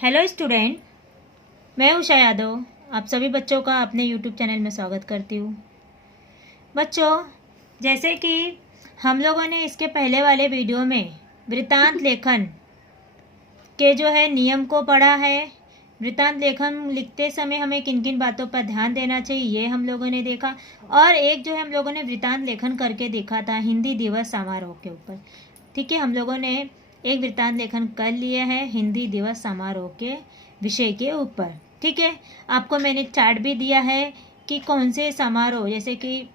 Hello student, मैं उषा यादव आप सभी बच्चों का अपने यूट्यूब चैनल में स्वागत करती हूँ। बच्चों, जैसे कि हम लोगों ने इसके पहले वाले वीडियो में वृत्तांत लेखन के जो है नियम को पढ़ा है। वृत्तांत लेखन लिखते समय हमें किन किन बातों पर ध्यान देना चाहिए ये हम लोगों ने देखा। और एक जो है हम लोगों ने वृत्तांत लेखन करके देखा था हिंदी दिवस समारोह के ऊपर। ठीक है, हम लोगों ने एक वृत्तांत लेखन कर लिया है हिंदी दिवस समारोह के विषय के ऊपर। ठीक है, आपको मैंने चार्ट भी दिया है कि कौन से समारोह, जैसे कि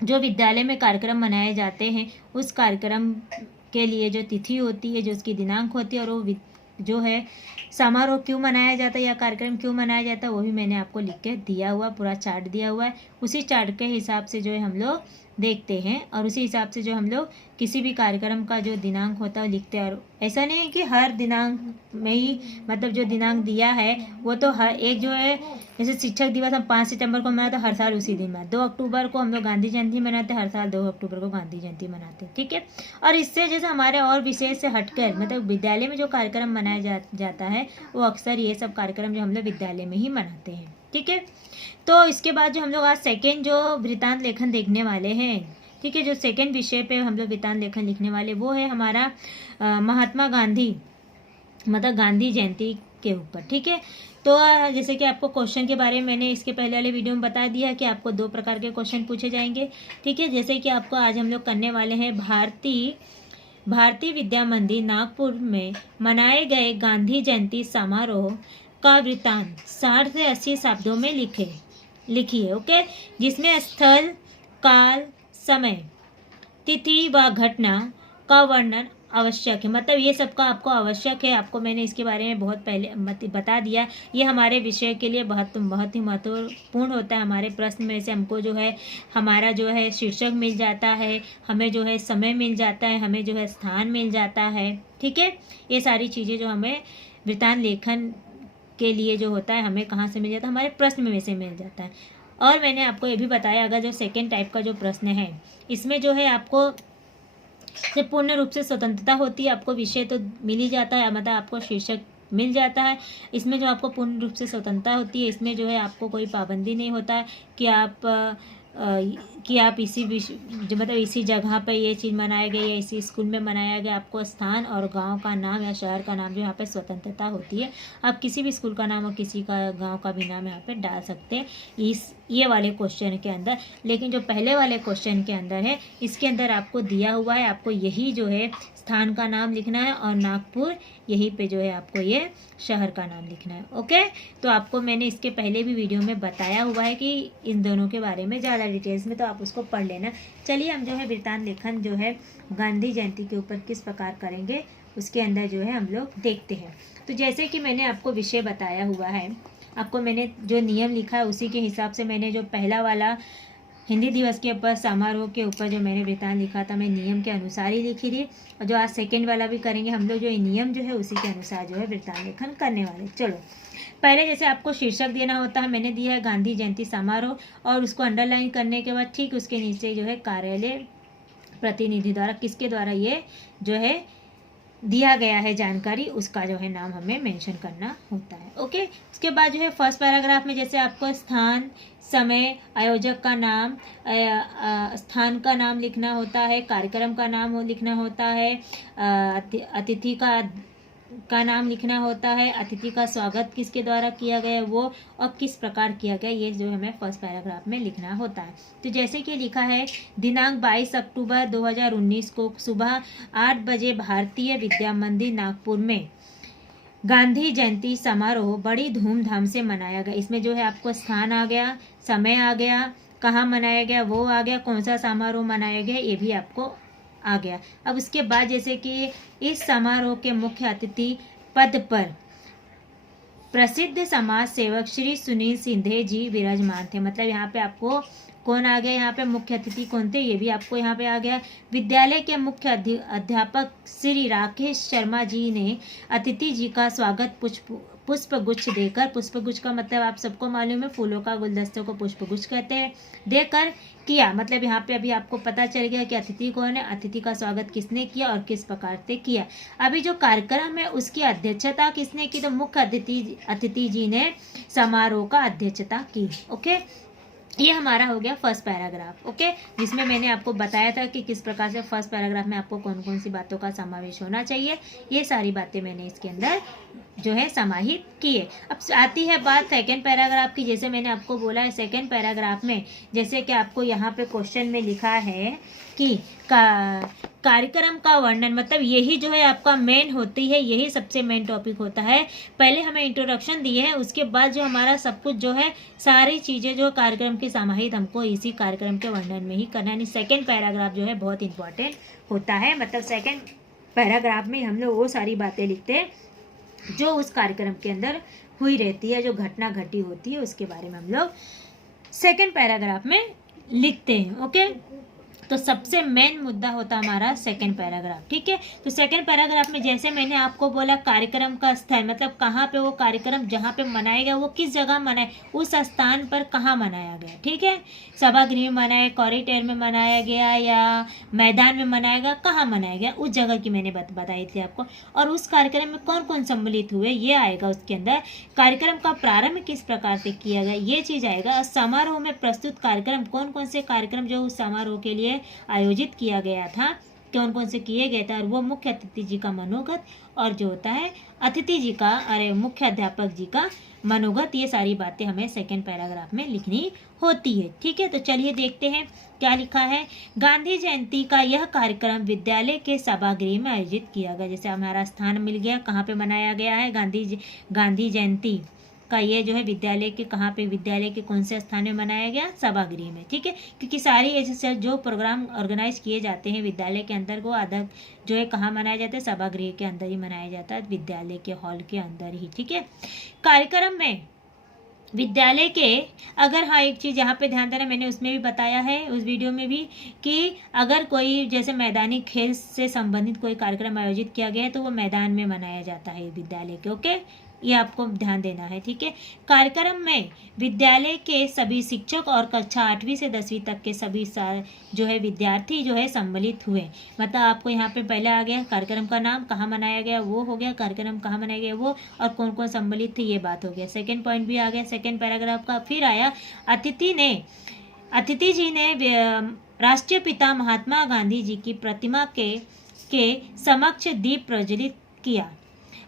जो विद्यालय में कार्यक्रम मनाए जाते हैं उस कार्यक्रम के लिए जो तिथि होती है, जो उसकी दिनांक होती है, और वो जो है समारोह क्यों मनाया जाता है या कार्यक्रम क्यों मनाया जाता है, वो भी मैंने आपको लिख के दिया हुआ, पूरा चार्ट दिया हुआ है। उसी चार्ट के हिसाब से जो है हम लोग देखते हैं और उसी हिसाब से जो हम लोग किसी भी कार्यक्रम का जो दिनांक होता है लिखते हैं। और ऐसा नहीं है कि हर दिनांक में ही, मतलब जो दिनांक दिया है वो तो हर एक जो है, जैसे शिक्षक दिवस हम 5 सितंबर को मनाते, हर साल उसी दिन मनाते। 2 अक्टूबर को हम लोग गांधी जयंती मनाते, हर साल 2 अक्टूबर को गांधी जयंती मनाते। ठीक है, और इससे जैसे हमारे और विषय से हटकर, मतलब विद्यालय में जो कार्यक्रम मनाया जाता है वो अक्सर ये सब कार्यक्रम जो हम लोग विद्यालय में ही मनाते हैं। ठीक है, तो इसके बाद जो हम लोग आज सेकेंड जो वृत्तांत लेखन देखने वाले हैं, ठीक है, जो सेकेंड विषय पे हम लोग वृत्तांत लेखन लिखने वाले वो है हमारा महात्मा गांधी, मतलब गांधी जयंती के ऊपर। ठीक है, तो जैसे कि आपको क्वेश्चन के बारे में मैंने इसके पहले वाले वीडियो में बता दिया कि आपको 2 प्रकार के क्वेश्चन पूछे जाएंगे। ठीक है, जैसे कि आपको आज हम लोग करने वाले हैं भारतीय विद्या मंदिर नागपुर में मनाए गए गांधी जयंती समारोह का वृत्तांत 60 से 80 शब्दों में लिखिए। ओके, जिसमें स्थल, काल, समय, तिथि व घटना का वर्णन आवश्यक है। मतलब ये सब का आपको आवश्यक है। आपको मैंने इसके बारे में बहुत पहले बता दिया। ये हमारे विषय के लिए बहुत ही महत्वपूर्ण होता है। हमारे प्रश्न में से हमको जो है हमारा जो है शीर्षक मिल जाता है, हमें जो है समय मिल जाता है, हमें जो है स्थान मिल जाता है। ठीक है, ये सारी चीज़ें जो हमें वृत्तांत लेखन के लिए जो होता है हमें कहाँ से मिल जाता है, हमारे प्रश्न में से मिल जाता है। और मैंने आपको ये भी बताया, अगर जो सेकेंड टाइप का जो प्रश्न है इसमें जो है आपको से पूर्ण रूप से स्वतंत्रता होती है। आपको विषय तो मिल ही जाता है, मतलब आपको शीर्षक मिल जाता है। इसमें जो आपको पूर्ण रूप से स्वतंत्रता होती है, इसमें जो है आपको कोई पाबंदी नहीं होता है कि आप इसी जो मतलब इसी जगह पर ये चीज़ मनाया गया या इसी स्कूल में मनाया गया। आपको स्थान और गांव का नाम या शहर का नाम जो यहाँ पे स्वतंत्रता होती है, आप किसी भी स्कूल का नाम और किसी का गांव का भी नाम यहाँ पे डाल सकते हैं ये वाले क्वेश्चन के अंदर। लेकिन जो पहले वाले क्वेश्चन के अंदर है, इसके अंदर आपको दिया हुआ है, आपको यही जो है स्थान का नाम लिखना है और नागपुर यहीं पे जो है आपको ये शहर का नाम लिखना है। ओके, तो आपको मैंने इसके पहले भी वीडियो में बताया हुआ है कि इन दोनों के बारे में ज़्यादा डिटेल्स में, तो आप उसको पढ़ लेना। चलिए हम जो है वृत्तांत लेखन जो है गांधी जयंती के ऊपर किस प्रकार करेंगे उसके अंदर जो है हम लोग देखते हैं। तो जैसे कि मैंने आपको विषय बताया हुआ है, आपको मैंने जो नियम लिखा है उसी के हिसाब से मैंने जो पहला वाला हिंदी दिवस के ऊपर समारोह के ऊपर जो मैंने वृत्तांत लिखा था, मैं नियम के अनुसार ही लिखी थी। और जो आज सेकेंड वाला भी करेंगे हम लोग, जो नियम जो है उसी के अनुसार जो है वृत्तांत लेखन करने वाले। चलो, पहले जैसे आपको शीर्षक देना होता है, मैंने दिया है गांधी जयंती समारोह, और उसको अंडरलाइन करने के बाद ठीक उसके नीचे जो है कार्यालय प्रतिनिधि द्वारा, किसके द्वारा ये जो है दिया गया है जानकारी, उसका जो है नाम हमें मेंशन करना होता है। ओके, उसके बाद जो है फर्स्ट पैराग्राफ में जैसे आपको स्थान, समय, आयोजक का नाम, स्थान का नाम लिखना होता है, कार्यक्रम का नाम लिखना होता है, अतिथि का नाम लिखना होता है, अतिथि का स्वागत किसके द्वारा किया गया वो और किस प्रकार किया गया, ये जो हमें फर्स्ट पैराग्राफ में लिखना होता है। तो जैसे कि लिखा है, दिनांक 22 अक्टूबर 2019 को सुबह 8 बजे भारतीय विद्या मंदिर नागपुर में गांधी जयंती समारोह बड़ी धूमधाम से मनाया गया। इसमें जो है आपको स्थान आ गया, समय आ गया, कहाँ मनाया गया वो आ गया, कौन सा समारोह मनाया गया ये भी आपको आ गया। अब उसके बाद जैसे कि इस समारोह के मुख्य अतिथि पद पर प्रसिद्ध समाज सेवक श्री सुनील सिंधे जी विराजमान थे। मतलब यहाँ पे आपको कौन आ गया, यहाँ पे मुख्य अतिथि कौन थे ये भी आपको यहाँ पे आ गया। विद्यालय के मुख्य अध्यापक श्री राकेश शर्मा जी ने अतिथि जी का स्वागत पुष्पगुच्छ देकर, पुष्पगुच्छ का मतलब आप सबको मालूम है, फूलों का गुलदस्तों को पुष्पगुच्छ कहते हैं, देकर किया, मतलब यहाँ पे अभी आपको पता चल गया कि अतिथि कौन है, अतिथि का स्वागत किसने किया और किस प्रकार से किया। अभी जो कार्यक्रम है उसकी अध्यक्षता किसने की, तो मुख्य अतिथि जी ने समारोह का अध्यक्षता की। ओके, ये हमारा हो गया फर्स्ट पैराग्राफ। ओके, जिसमें मैंने आपको बताया था कि किस प्रकार से फर्स्ट पैराग्राफ में आपको कौन कौन सी बातों का समावेश होना चाहिए। ये सारी बातें मैंने इसके अंदर जो है समाहित किए। अब आती है बात सेकंड पैराग्राफ की। जैसे मैंने आपको बोला है सेकंड पैराग्राफ में जैसे कि आपको यहाँ पे क्वेश्चन में लिखा है कि कार्यक्रम का वर्णन, मतलब यही जो है आपका मेन होती है, यही सबसे मेन टॉपिक होता है। पहले हमें इंट्रोडक्शन दिए है, उसके बाद जो हमारा सब कुछ जो है सारी चीज़ें जो कार्यक्रम की समाहित हमको इसी कार्यक्रम के वर्णन में ही करना है। सेकेंड पैराग्राफ जो है बहुत इंपॉर्टेंट होता है, मतलब सेकेंड पैराग्राफ में हम लोग वो सारी बातें लिखते हैं जो उस कार्यक्रम के अंदर हुई रहती है, जो घटना घटी होती है उसके बारे में हम लोग सेकेंड पैराग्राफ में लिखते हैं। ओके, तो सबसे मेन मुद्दा होता हमारा सेकंड पैराग्राफ। ठीक है, तो सेकंड पैराग्राफ में जैसे मैंने आपको बोला कार्यक्रम का स्थल, मतलब कहाँ पे वो कार्यक्रम जहाँ पे मनाया गया वो किस जगह मनाया, उस स्थान पर कहाँ मनाया गया। ठीक है, सभागृह में मनाया, कॉरिडोर में मनाया गया या मैदान में मनाया गया, कहाँ मनाया गया, उस जगह की मैंने बताई थी आपको। और उस कार्यक्रम में कौन कौन सम्मिलित हुए ये आएगा उसके अंदर। कार्यक्रम का प्रारंभ किस प्रकार से किया गया ये चीज़ आएगा। समारोह में प्रस्तुत कार्यक्रम, कौन कौन से कार्यक्रम जो उस समारोह के लिए आयोजित किया गया था, कौन कौन से किए गए थे, और वो मुख्य अतिथि जी का मनोगत और जो होता है अतिथि जी का, अरे मुख्य अध्यापक जी का मनोगत, ये सारी बातें हमें सेकंड पैराग्राफ में लिखनी होती है। ठीक है, तो चलिए देखते हैं क्या लिखा है। गांधी जयंती का यह कार्यक्रम विद्यालय के सभागृह में आयोजित किया गया। जैसे हमारा स्थान मिल गया, कहाँ पे मनाया गया है, गांधी जयंती का ये जो है विद्यालय के, कहाँ पे, विद्यालय के कौन से स्थान में मनाया गया, सभागृह में। ठीक है, क्योंकि सारी ऐसे जो प्रोग्राम ऑर्गेनाइज किए जाते हैं विद्यालय के अंदर वो आधा जो है कहाँ मनाया जाता है, सभागृह के अंदर ही मनाया जाता है, विद्यालय के हॉल के अंदर ही। ठीक है, कार्यक्रम में विद्यालय के, अगर हाँ एक चीज़ यहाँ पे ध्यान देना, मैंने उसमें भी बताया है उस वीडियो में भी कि अगर कोई जैसे मैदानी खेल से संबंधित कोई कार्यक्रम आयोजित किया गया है तो वो मैदान में मनाया जाता है विद्यालय के। ओके, ये आपको ध्यान देना है। ठीक है, कार्यक्रम में विद्यालय के सभी शिक्षक और कक्षा 8वीं से 10वीं तक के सभी जो है विद्यार्थी जो है सम्मिलित हुए। मतलब आपको यहाँ पे पहले आ गया कार्यक्रम का नाम, कहाँ मनाया गया वो हो गया, कार्यक्रम कहाँ मनाया गया वो, और कौन कौन सम्मिलित थे ये बात हो गया। सेकेंड पॉइंट भी आ गया सेकेंड पैराग्राफ का। फिर आया अतिथि जी ने राष्ट्रीय पिता महात्मा गांधी जी की प्रतिमा के समक्ष दीप प्रज्वलित किया।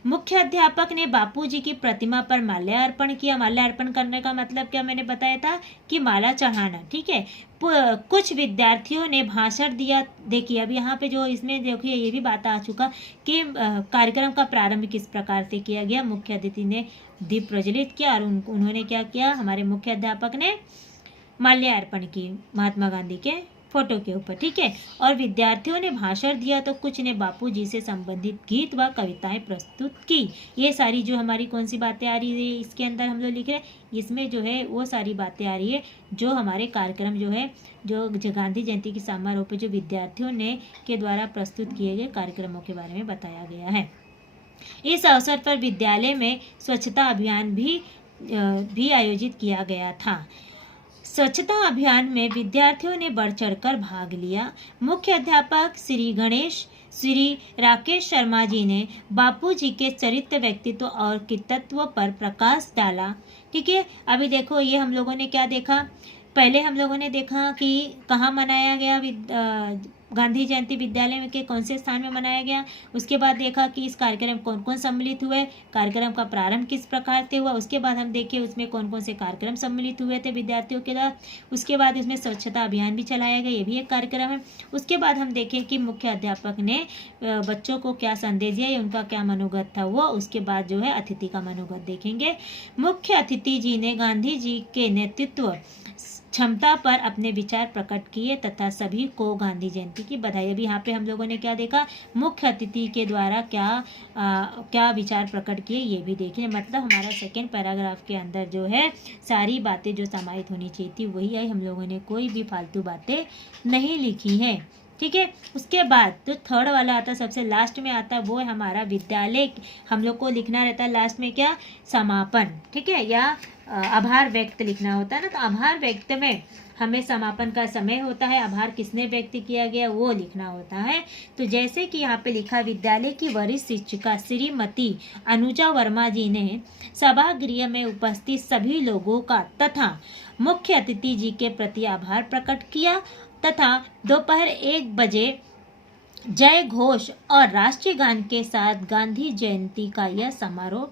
मुख्य अध्यापक ने बापूजी की प्रतिमा पर माल्यार्पण किया। माल्यार्पण करने का मतलब क्या मैंने बताया था कि माला चढ़ाना। ठीक है, कुछ विद्यार्थियों ने भाषण दिया। देखिए अब यहाँ पे जो इसमें देखिए ये भी बात आ चुका कि कार्यक्रम का प्रारंभ किस प्रकार से किया गया। मुख्य अतिथि ने दीप प्रज्वलित किया और उन्होंने क्या किया, हमारे मुख्य अध्यापक ने माल्यार्पण की महात्मा गांधी के फोटो के ऊपर। ठीक है, और विद्यार्थियों ने भाषण दिया तो कुछ ने बापूजी से संबंधित गीत व कविताएं प्रस्तुत की। ये सारी जो हमारी कौन सी बातें आ रही है इसके अंदर हम लोग लिख रहे हैं, इसमें जो है वो सारी बातें आ रही है जो हमारे कार्यक्रम जो है जो गांधी जयंती की समारोह पे जो विद्यार्थियों ने के द्वारा प्रस्तुत किए गए कार्यक्रमों के बारे में बताया गया है। इस अवसर पर विद्यालय में स्वच्छता अभियान भी आयोजित किया गया था। स्वच्छता अभियान में विद्यार्थियों ने बढ़ चढ़कर भाग लिया। मुख्य अध्यापक श्री राकेश शर्मा जी ने बापूजी के चरित्र, व्यक्तित्व और कृतित्व पर प्रकाश डाला। ठीक है, अभी देखो ये हम लोगों ने क्या देखा, पहले हम लोगों ने देखा कि कहाँ मनाया गया, गांधी जयंती विद्यालय में के कौन से स्थान में मनाया गया। उसके बाद देखा कि इस कार्यक्रम कौन कौन सम्मिलित हुए, कार्यक्रम का प्रारंभ किस प्रकार से हुआ। उसके बाद हम देखे उसमें कौन कौन से कार्यक्रम सम्मिलित हुए थे विद्यार्थियों के द्वारा। उसके बाद इसमें स्वच्छता अभियान भी चलाया गया, ये भी एक कार्यक्रम है। उसके बाद हम देखें कि मुख्य अध्यापक ने बच्चों को क्या संदेश दिया, उनका क्या मनोगत था वो। उसके बाद जो है अतिथि का मनोगत देखेंगे। मुख्य अतिथि जी ने गांधी जी के नेतृत्व क्षमता पर अपने विचार प्रकट किए तथा सभी को गांधी जयंती की बधाई। अभी यहाँ पे हम लोगों ने क्या देखा, मुख्य अतिथि के द्वारा क्या विचार प्रकट किए ये भी देखिए। मतलब हमारा सेकेंड पैराग्राफ के अंदर जो है सारी बातें जो समाहित होनी चाहिए थी वही आई, हम लोगों ने कोई भी फालतू बातें नहीं लिखी हैं। ठीक है, उसके बाद जो थर्ड वाला आता है सबसे लास्ट में आता है वो है हमारा विद्यालय। हम लोग को लिखना रहता है लास्ट में क्या, समापन। ठीक है, या आभार व्यक्त लिखना होता है ना, तो आभार व्यक्त में हमें समापन का समय होता है, आभार किसने व्यक्त किया गया वो लिखना होता है। तो जैसे कि यहाँ पे लिखा, विद्यालय की वरिष्ठ शिक्षिका श्रीमती अनुजा वर्मा जी ने सभागृह में उपस्थित सभी लोगों का तथा मुख्य अतिथि जी के प्रति आभार प्रकट किया तथा दोपहर 1 बजे जय घोष और राष्ट्रीय गान के साथ गांधी जयंती का यह समारोह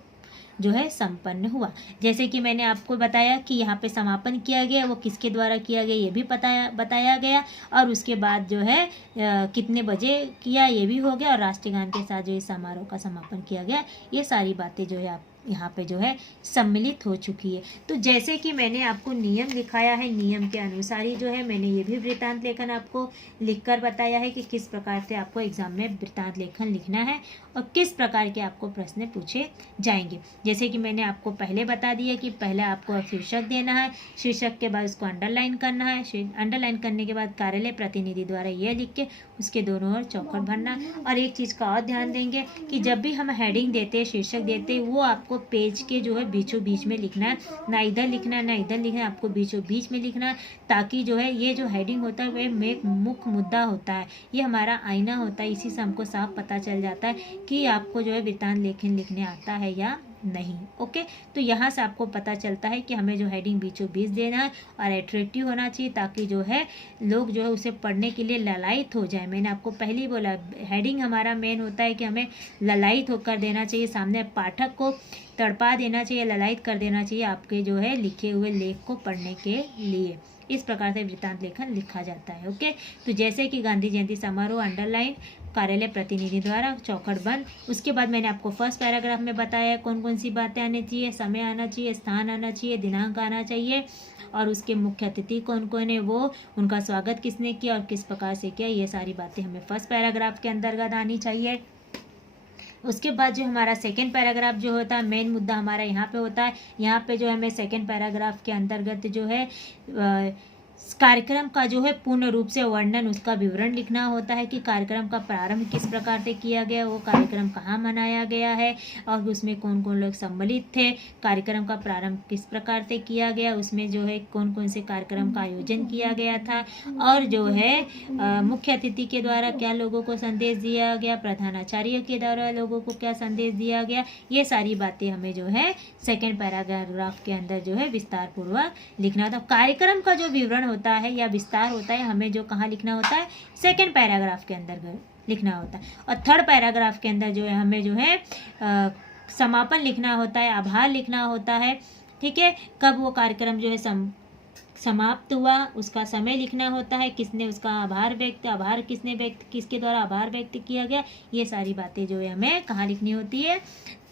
जो है संपन्न हुआ। जैसे कि मैंने आपको बताया कि यहाँ पे समापन किया गया, वो किसके द्वारा किया गया ये भी बताया गया, और उसके बाद जो है कितने बजे किया ये भी हो गया, और राष्ट्रीय गान के साथ जो इस समारोह का समापन किया गया, ये सारी बातें जो है आप यहाँ पे जो है सम्मिलित हो चुकी है। तो जैसे कि मैंने आपको नियम दिखाया है, नियम के अनुसार ही जो है मैंने ये भी वृत्तांत लेखन आपको लिखकर बताया है कि किस प्रकार से आपको एग्जाम में वृत्तांत लेखन लिखना है और किस प्रकार के आपको प्रश्न पूछे जाएंगे। जैसे कि मैंने आपको पहले बता दिया कि पहले आपको शीर्षक देना है, शीर्षक के बाद उसको अंडरलाइन करना है, अंडरलाइन करने के बाद कार्यालय प्रतिनिधि द्वारा यह लिख के उसके दोनों ओर चौखट भरना। और एक चीज़ का और ध्यान देंगे कि जब भी हम हेडिंग देते हैं, शीर्षक देते हैं, वो आपको पेज के जो है बीचों बीच में लिखना है, ना इधर लिखना है ना इधर लिखना है, आपको बीचों बीच में लिखना है, ताकि जो है ये जो हेडिंग होता है वह मुख्य मुद्दा होता है, ये हमारा आईना होता है, इसी से हमको साफ पता चल जाता है कि आपको जो है वृत्तांत लेखन लिखने आता है या नहीं। ओके, तो यहाँ से आपको पता चलता है कि हमें जो हेडिंग बीचों बीच देना है और एट्रैक्टिव होना चाहिए, ताकि जो है लोग जो है उसे पढ़ने के लिए ललायित हो जाए। मैंने आपको पहले ही बोला, हेडिंग हमारा मेन होता है कि हमें ललायित होकर देना चाहिए, सामने पाठक को तड़पा देना चाहिए, ललायित कर देना चाहिए आपके जो है लिखे हुए लेख को पढ़ने के लिए। इस प्रकार से वृत्तांत लेखन लिखा जाता है। ओके, तो जैसे कि गांधी जयंती समारोह अंडरलाइन, कार्यालय प्रतिनिधि द्वारा चौखट बंद। उसके बाद मैंने आपको फर्स्ट पैराग्राफ में बताया कौन कौन सी बातें आनी चाहिए, समय आना चाहिए, स्थान आना चाहिए, दिनांक आना चाहिए, और उसके मुख्य अतिथि कौन कौन है, वो उनका स्वागत किसने किया और किस प्रकार से किया, ये सारी बातें हमें फर्स्ट पैराग्राफ के अंतर्गत आनी चाहिए। उसके बाद जो हमारा सेकेंड पैराग्राफ जो होता है, मेन मुद्दा हमारा यहाँ पे होता है। यहाँ पे जो है हमें सेकेंड पैराग्राफ के अंतर्गत जो है कार्यक्रम का जो है पूर्ण रूप से वर्णन, उसका विवरण लिखना होता है कि कार्यक्रम का प्रारंभ किस प्रकार से किया गया, वो कार्यक्रम कहाँ मनाया गया है और उसमें कौन कौन लोग सम्मिलित थे, कार्यक्रम का प्रारंभ किस प्रकार से किया गया, उसमें जो है कौन कौन से कार्यक्रम का आयोजन किया गया था, और जो है मुख्य अतिथि के द्वारा क्या लोगों को संदेश दिया गया, प्रधानाचार्य के द्वारा लोगों को क्या संदेश दिया गया, ये सारी बातें हमें जो है सेकेंड पैराग्राफ के अंदर जो है विस्तार पूर्वक लिखना था। कार्यक्रम का जो विवरण होता है या विस्तार होता है, हमें जो कहाँ लिखना होता है, सेकेंड पैराग्राफ के अंदर लिखना होता है। और थर्ड पैराग्राफ के अंदर जो है हमें जो है समापन लिखना होता है, आभार लिखना होता है। ठीक है, कब वो कार्यक्रम जो है समाप्त हुआ, उसका समय लिखना होता है, किसने उसका आभार किसने व्यक्त, किसके द्वारा आभार व्यक्त किया गया, ये सारी बातें जो है हमें कहाँ लिखनी होती है,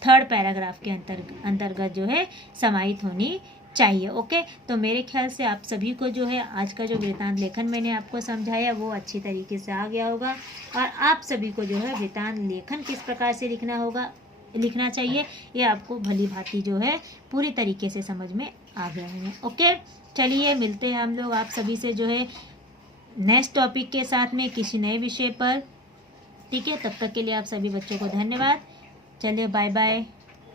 थर्ड पैराग्राफ के अंतर्गत जो है समाहित होनी चाहिए। ओके, तो मेरे ख्याल से आप सभी को जो है आज का जो वृत्तांत लेखन मैंने आपको समझाया वो अच्छी तरीके से आ गया होगा, और आप सभी को जो है वृत्तांत लेखन किस प्रकार से लिखना चाहिए ये आपको भली भांति जो है पूरी तरीके से समझ में आ गया है। ओके, चलिए मिलते हैं हम लोग आप सभी से जो है नेक्स्ट टॉपिक के साथ में किसी नए विषय पर। ठीक है, तब तक के लिए आप सभी बच्चों को धन्यवाद। चलिए बाय बाय।